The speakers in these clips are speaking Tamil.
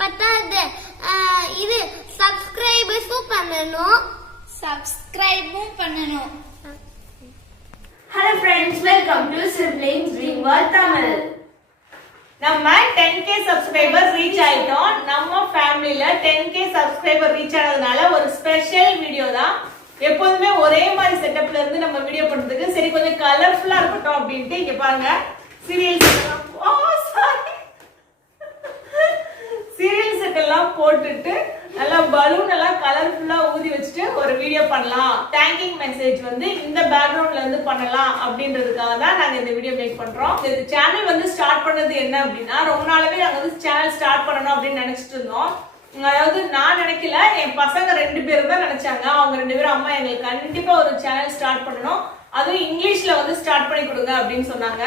பத்தாது இது சப்ஸ்கிரைபும் பண்ணணும். Hello friends, welcome to Siblings Dream World Tamil. நம்ம 10k சப்ஸ்கிரைபர்ஸ் ரீச் ஆயிட்டோம். நம்ம ஃபேமிலில 10k சப்ஸ்கிரைபர் ரீச் ஆனதுனால ஒரு ஸ்பெஷல் வீடியோ தான். எப்போதுமே ஒரே மாதிரி செட்டப்ல இருந்து நம்ம வீடியோ பண்றதுக்கு சரி கொஞ்சம் கலர்ஃபுல்லா இருக்கட்டும் அப்படின்ட்டு இங்க பாருங்க சீரியல் செட் எல்லாம் போட்டுட்டு நல்லா பலூன் எல்லாம் கலர்ஃபுல்லா ஊதி வச்சுட்டு ஒரு வீடியோ பண்ணலாம். தேங்கிங் மெசேஜ் வந்து இந்த பேக்ரவுண்ட்ல இருந்து பண்ணலாம் அப்படின்றதுக்காக தான் நாங்க இந்த வீடியோ மேக் பண்றோம். இந்த சேனல் வந்து ஸ்டார்ட் பண்ணது என்ன அப்படின்னா, ரொம்ப நாளாவே நாங்க வந்து சேனல் ஸ்டார்ட் பண்ணணும் அப்படின்னு நினைச்சிட்டு இருந்தோம். அதாவது நான் நினைக்கல, என் பசங்க 2 பேரும் தான் நினைச்சாங்க. அவங்க 2 பேரும் அம்மா எங்களுக்கு கண்டிப்பா ஒரு சேனல் ஸ்டார்ட் பண்ணணும், அதுவும் இங்கிலீஷ்ல வந்து ஸ்டார்ட் பண்ணி கொடுங்க அப்படின்னு சொன்னாங்க.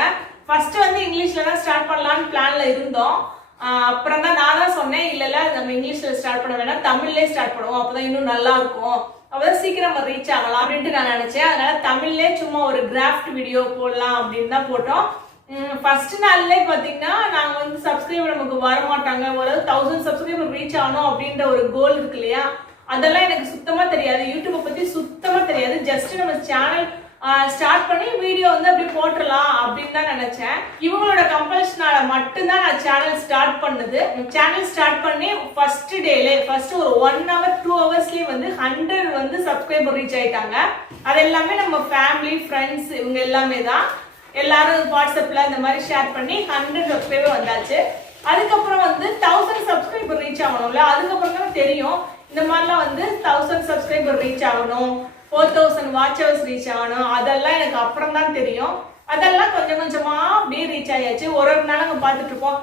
ஃபர்ஸ்ட் வந்து இங்கிலீஷ்ல தான் ஸ்டார்ட் பண்ணலாம்னு பிளான்ல இருந்தோம். அப்புறம் தான் நான் தான் சொன்னேன், இல்ல நம்ம இங்கிலீஷ்ல ஸ்டார்ட் பண்ண வேணாம், தமிழ்லயே ஸ்டார்ட் பண்ணுவோம், அப்பதான் இன்னும் நல்லா இருக்கும், அப்பதான் சீக்கிரம் ரீச் ஆகலாம் அப்படின்ட்டு நான் நினைச்சேன். அதனால தமிழ்லயே சும்மா ஒரு கிராஃப்ட் வீடியோ போடலாம் அப்படின்னு தான் போட்டோம். ஃபர்ஸ்ட் நாள்ல பாத்தீங்கன்னா நாங்க வந்து சப்ஸ்கிரைபர் நமக்கு வரமாட்டாங்க, ஒரு 1000 சப்ஸ்கிரைபர் ரீச் ஆகணும் அப்படின்ற ஒரு கோல் இருக்கு இல்லையா, அதெல்லாம் எனக்கு சுத்தமா தெரியாது. யூடியூப் பத்தி சுத்தமா தெரியாது. ஜஸ்ட் நம்ம சேனல் ஸ்டார்ட் பண்ணி வீடியோ வந்து அப்படி போட்டுடலாம் அப்படின்னு தான் நினைச்சேன். இவங்களோட கம்பல்ஷனால மட்டும்தான் நான் சேனல் ஸ்டார்ட் பண்ணது. சேனல் ஸ்டார்ட் பண்ணி ஃபர்ஸ்ட் டேலே ஃபர்ஸ்ட் ஒரு 1 hour 2 hours வந்து 100 வந்து சப்ஸ்கிரைபர் ரீச் ஆயிட்டாங்க. அது எல்லாமே நம்ம ஃபேமிலி ஃப்ரெண்ட்ஸ் இவங்க எல்லாமே தான். எல்லாரும் வாட்ஸ்அப்ல இந்த மாதிரி ஷேர் பண்ணி 100 சப்ஸ்கிரைபர் வந்தாச்சு. அதுக்கப்புறம் வந்து 1000 சப்ஸ்கிரைபர் ரீச் ஆகணும்ல, அதுக்கப்புறம் தான் தெரியும் இந்த மாதிரிலாம் வந்து 1000 சப்ஸ்கிரைபர் ரீச் ஆகணும், 4000 வாட்ச் ஹவர்ஸ் ரீச் ஆகணும், அதெல்லாம் எனக்கு அப்புறம் தான் தெரியும். அதெல்லாம் கொஞ்சம் கொஞ்சமா அப்படியே ரீச் ஆயாச்சு. ஒரு நாள் நாங்க பாத்துட்டு இருப்போம்,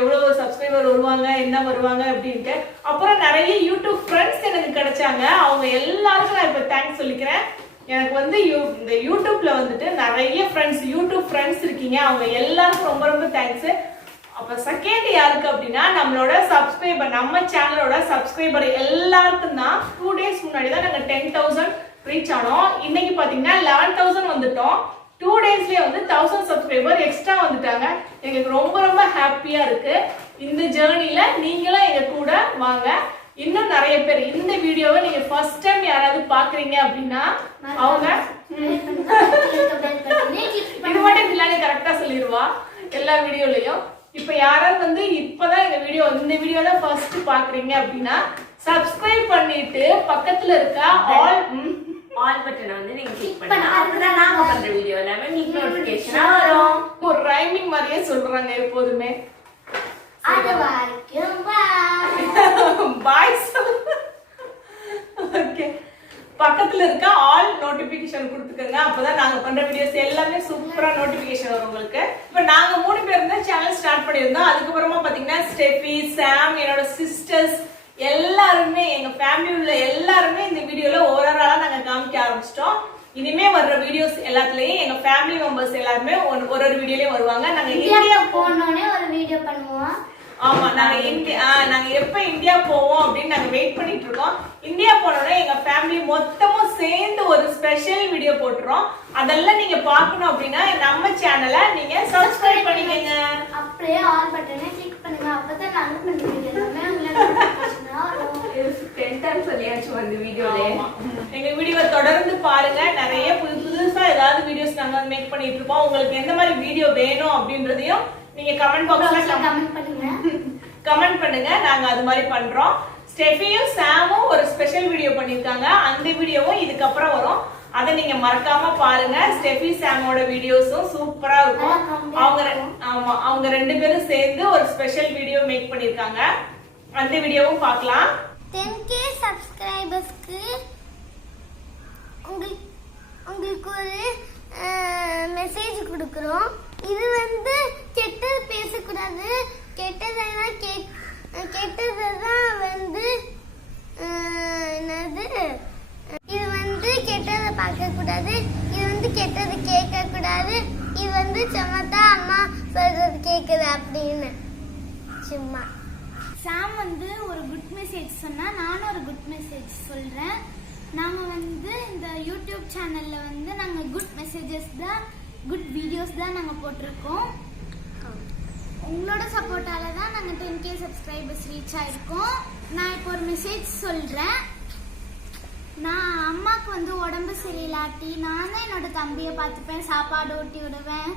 எவ்வளவு சப்ஸ்கிரைபர் வருவாங்க என்ன வருவாங்க அப்படின்ட்டு. அப்புறம் நிறைய யூடியூப் ஃப்ரெண்ட்ஸ் எனக்கு கிடைச்சாங்க. அவங்க எல்லாருக்கும் நான் இப்ப தேங்க்ஸ் சொல்லிக்கிறேன். எனக்கு வந்து இந்த யூடியூப்ல வந்துட்டு நிறைய ஃப்ரெண்ட்ஸ் யூடியூப் ஃப்ரெண்ட்ஸ் இருக்கீங்க, அவங்க எல்லாருக்கும் ரொம்ப ரொம்ப தேங்க்ஸ். அப்ப செகண்ட் யாருக்கு அப்படின்னா, நம்மளோட சப்ஸ்கிரைபர், நம்ம சேனலோட சப்ஸ்கிரைபர் எல்லாருக்கும் தான். 2 days முன்னாடி தான் நாங்க 10,000 ரீச் ஆனோம். இன்னைக்கு பாத்தீங்கன்னா 11,000 வந்துட்டோம். 2 daysலயே வந்து 1000 சப்ஸ்கிரைபர் எக்ஸ்ட்ரா வந்துட்டாங்க. எங்களுக்கு ரொம்ப ரொம்ப ஹாப்பியா இருக்கு. இந்த ஜேர்னில நீங்களும் எங்க கூட வாங்க. இன்னும் நிறைய பேர் இந்த வீடியோவை நீங்க ஃபர்ஸ்ட் டைம் யாராவது பாக்குறீங்க அப்படின்னா அவங்க இது மட்டும் பிள்ளைங்க கரெக்டா சொல்லிடுவா எல்லா வீடியோலயும். இப்ப யாராவது வந்து இப்பதான் இந்த வீடியோ தான் ஃபர்ஸ்ட் பாக்குறீங்க அப்படின்னா சப்ஸ்கிரைப் பண்ணிட்டு பக்கத்துல இருக்க ஆல் பட்டனை வந்து நீங்க கிளிக் பண்ணுங்க. அப்பதான் நாங்க பண்ற வீடியோ எல்லாமே உங்களுக்கு நோட்டிபிகேஷனா வரும். ஒரு ரைமிங் மாதிரியே சொல்றாங்க எப்போதுமே. அது வரைக்கும் பாய். ஓகே, பக்கத்துல இருக்க ஆல் நோட்டிபிகேஷன் கொடுத்துக்கங்க, அப்பதான் நாங்க பண்ற வீடியோஸ் எல்லாமே சூப்பரா நோட்டிபிகேஷன் வரும் உங்களுக்கு. இப்ப நாங்க 3 பேர் தான் சேனல் ஸ்டார்ட் பண்ணியிருந்தோம். அதுக்கப்புறமா பாத்தீங்கன்னா ஸ்டெஃபி, சாம், என்னோட சிஸ்டர்ஸ் எல்லாருமே, எங்க ஃபேமிலி உள்ள எல்லாருமே இந்த வீடியோல ஒரு ஆளா நாங்க காமிக்க ஆரம்பிச்சிட்டோம். இனிமே வர்ற வீடியோஸ் எல்லாத்துலயும் எங்க ஃபேமிலி மெம்பர்ஸ் எல்லாருமே ஒரு வீடியோலயும் வருவாங்க. நாங்க இந்தியா போனோனே ஒரு வீடியோ பண்ணுவோம். ஆமா, நாங்க எப்ப இந்தியா போவோம் அப்படின்னு நாங்க வெயிட் பண்ணிட்டு இருக்கோம். இந்தியா போனோட எங்க ஃபேமிலி மொத்தமும் சேர்ந்து ஒரு ஸ்பெஷல் வீடியோ போட்டுறோம். அதெல்லாம் நீங்க பார்க்கணும் அப்படின்னா நம்ம சேனலை நீங்க சப்ஸ்கிரைப் பண்ணிக்கங்க, அப்படியே ஆல் பட்டனை கிளிக் பண்ணுங்க, அப்பதான் நாங்க பண்ற வீடியோ எல்லாமே உங்களுக்கு நோட்டிபிகேஷனா வரும். 10 times சொல்லியாச்சு வந்து வீடியோல. எங்க வீடியோவை தொடர்ந்து பாருங்க, நிறைய புதுசா ஏதாவது வீடியோஸ் நாங்க மேக் பண்ணிட்டு இருக்கோம். உங்களுக்கு எந்த மாதிரி வீடியோ வேணும் அப்படின்றதையும் நீங்க கமெண்ட் பாக்ஸ்ல கமெண்ட் பண்ணுங்க, நாங்க அது மாதிரி பண்றோம். ஸ்டெஃபியும் சாமும் ஒரு ஸ்பெஷல் வீடியோ பண்ணிருக்காங்க, அந்த வீடியோவும் இதுக்கப்புறம் வரும். அதை நீங்க மறக்காம பாருங்க. ஸ்டெஃபி சாமோட வீடியோஸும் சூப்பரா இருக்கும். அவங்க 2 பேரும் சேர்ந்து ஒரு ஸ்பெஷல் வீடியோ மேக் பண்ணிருக்காங்க, அந்த வீடியோவும் பார்க்கலாம். 10k சப்ஸ்கிரைபர்ஸ்க்கு உங்களுக்கு ஒரு மெசேஜ் கொடுக்குறோம். இது வந்து கெட்டது பேசக்கூடாது, கெட்டதான் வந்து என்னது, இது வந்து கெட்டதை பார்க்க கூடாது, இது வந்து கெட்டது கேட்க கூடாது, இது வந்து சும்மாதான் அம்மா சொல்றது கேக்குது அப்படின்னு சும்மா. சாம் வந்து ஒரு குட் மெசேஜ் சொன்னா, நானும் ஒரு குட் மெசேஜ் சொல்றேன். நாங்க வந்து இந்த யூடியூப் சேனல்ல வந்து நாங்க குட் மெசேஜஸ் தான், குட் வீடியோஸ் தான் நாங்க போட்டிருக்கோம். உங்களோட சப்போர்ட்டால தான் நாங்கள் 10K சப்ஸ்கிரைபர்ஸ் ரீச் ஆயிருக்கோம். நான் இப்போ ஒரு மெசேஜ் சொல்கிறேன். நான் அம்மாவுக்கு வந்து உடம்பு சரியில்லாட்டி நான் தான் என்னோட தம்பியை பார்த்துப்பேன், சாப்பாடு ஊட்டி விடுவேன்.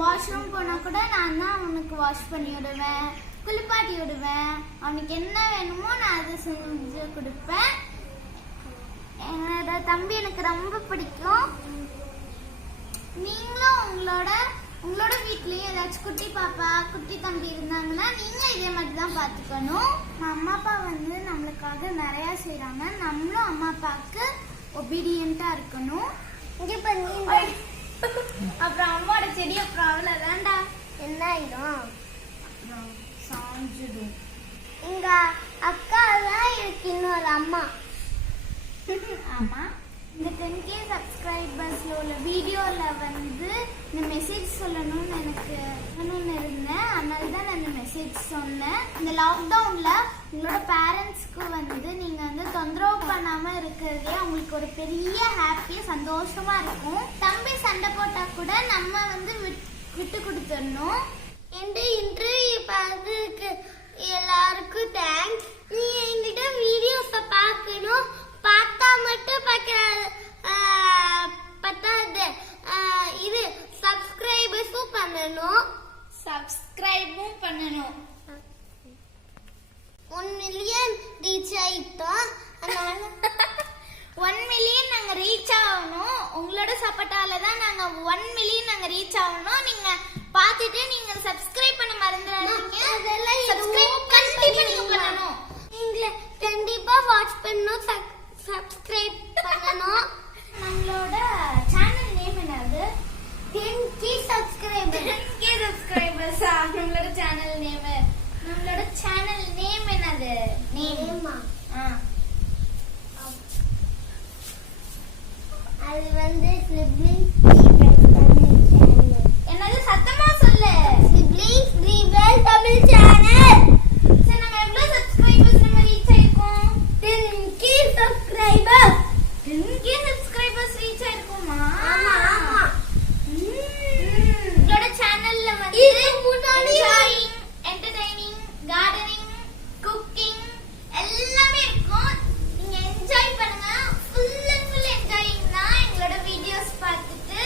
வாஷ்ரூம் போனால் கூட நான் தான் அவனுக்கு வாஷ் பண்ணி விடுவேன், குளிப்பாட்டி விடுவேன். அவனுக்கு என்ன வேணுமோ நான் அதை செஞ்சு கொடுப்பேன். என்னோட தம்பி எனக்கு ரொம்ப பிடிக்கும். நீங்களும் உங்களோட வீட்லயும் ஏதாச்சும் குட்டி பாப்பா குட்டி தம்பி இருந்தாங்கன்னா நீங்க இதே மாதிரி தான் பார்த்துக்கணும். அம்மா அப்பா வந்து நம்மளுக்காக நிறைய செய்றாங்க. நம்மளும் அம்மா அப்பாவுக்கு ஒபீடியண்டா இருக்கணும். இங்க பண்ணி அப்புறம் அம்மாவோட செடி அப்புறம் அவ்வளவுதான்டா என்ன ஆயிடும், சாஞ்சிடும். இங்க அக்கா தான் இருக்கு இன்னொரு அம்மா. ஆமா, இந்த 10K சப்ஸ்கிரைபர்ஸ்ல உள்ள வீடியோல வந்து இந்த மெசேஜ் சொல்லணும்னு எனக்கு இருந்தேன். அதனால தான் நான் இந்த மெசேஜ் சொன்னேன். இந்த லாக்டவுன்ல உங்களோட பேரண்ட்ஸ்க்கு வந்து நீங்க வந்து தொந்தரவு பண்ணாம இருக்கிறதே உங்களுக்கு ஒரு பெரிய ஹாப்பியா சந்தோஷமா இருக்கும். தம்பி சண்டை போட்டா கூட நம்ம வந்து விட்டு கொடுத்துடணும். இந்த இன்டர்வியூ பார்த்ததுக்கு எல்லாருக்கும் தேங்க்ஸ். நீ என்கிட்ட வீடியோஸை பார்க்கணும், பார்த்தா மட்டும் பத்தாது, இது சப்ஸ்கிரைபும் பண்ணணும். 1 மில்லியன் ரீச் ஆயிட்டோம். அதனால 1 மில்லியன் நாங்க ரீச் ஆகணும். உங்களோட சப்போர்ட்டால தான் நாங்க 1 மில்லியன் நாங்க ரீச் ஆகணும். நீங்க பார்த்துட்டு நீங்க சப்ஸ்கிரைப் பண்ண மறந்துடாதீங்க. அதெல்லாம் சப்ஸ்கிரைப் கண்டிப்பா நீங்க பண்ணணும். நீங்க கண்டிப்பா வாட்ச் பண்ணனும், சப்ஸ்கிரைப் பண்ணனும். நம்மளோட சேனல் நேம் என்னது? 10K subscribers. 10K சப்ஸ்கிரைபர்ஸ் நம்மளோட சேனல் நேம். நம்மளோட சேனல் நேம் என்னது? நேமா அது வந்து சிப்லிங்ஸ் தமிழ் சேனல். என்னது சத்தமா சொல்லு. Siblings Tamil channel. சரி, நம்ம எவ்வளவு சப்ஸ்கிரைபர்ஸ் நம்ம ரீச் ஆயிருக்கோம்? 10K subscribers. 10K subscribers reach ஆயிருக்குமா? ஆமா ஆமா. உங்களோட சேனல்ல வந்து முன்னாடி என்டர்டெய்னிங், கார்டனிங், குக்கிங் எல்லாமே இருக்கும். நீங்க என்ஜாய் பண்ணுங்க. ஃபுல் அண்ட் ஃபுல் என்ஜாயிங் தான் எங்களோட வீடியோஸ் பார்த்துட்டு.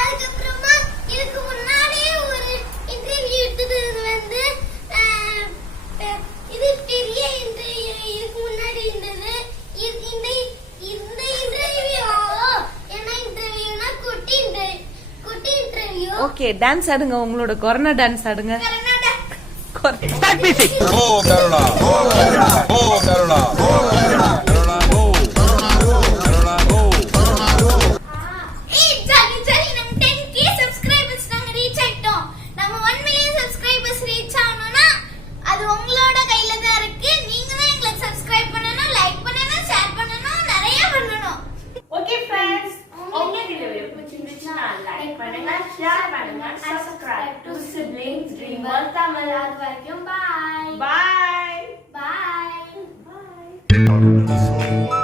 அதுக்கப்புறமா இதுக்கு முன்னாடியே ஒரு இன்டர்வியூ எடுத்தது வந்து இது பெரிய இன்டர்வியூ. இதுக்கு முன்னாடி இருந்தது இந்த இன்டர்வியூ என்ன இன்டர்வியூனா குட்டி இன்டர்வியூ. ஓகே, டான்ஸ் ஆடுங்க, உங்களோட கொரோனா டான்ஸ் ஆடுங்க. Start music. Oh Karuna. Oh Karuna. Oh Karuna. Oh Karuna. Karuna go. Karuna go. Karuna go. Jolly நம்ம 10K சப்ஸ்கிரைபர்ஸ் நாங்க ரீச் ஆயிட்டோம். நம்ம 1 மில்லியன் சப்ஸ்கிரைபர்ஸ் ரீச் ஆகணும்னா அது உங்களோட கையில தான் இருக்கு. நீங்க தான் எங்களுக்கு சப்ஸ்கிரைப் பண்ணனும், லைக் பண்ணனும், ஷேர் பண்ணனும், நிறைய பண்ணனும். ஓகே ஃப்ரெண்ட்ஸ், உங்களுக்கு இந்த வீடியோ பிடிச்சிருந்துச்சுன்னா லைக் பண்ணுங்க, ஷேர் பண்ணுங்க, subscribe to siblings dream world Tamil. அது வரைக்கும் பாய் பாய் பாய். Karuna.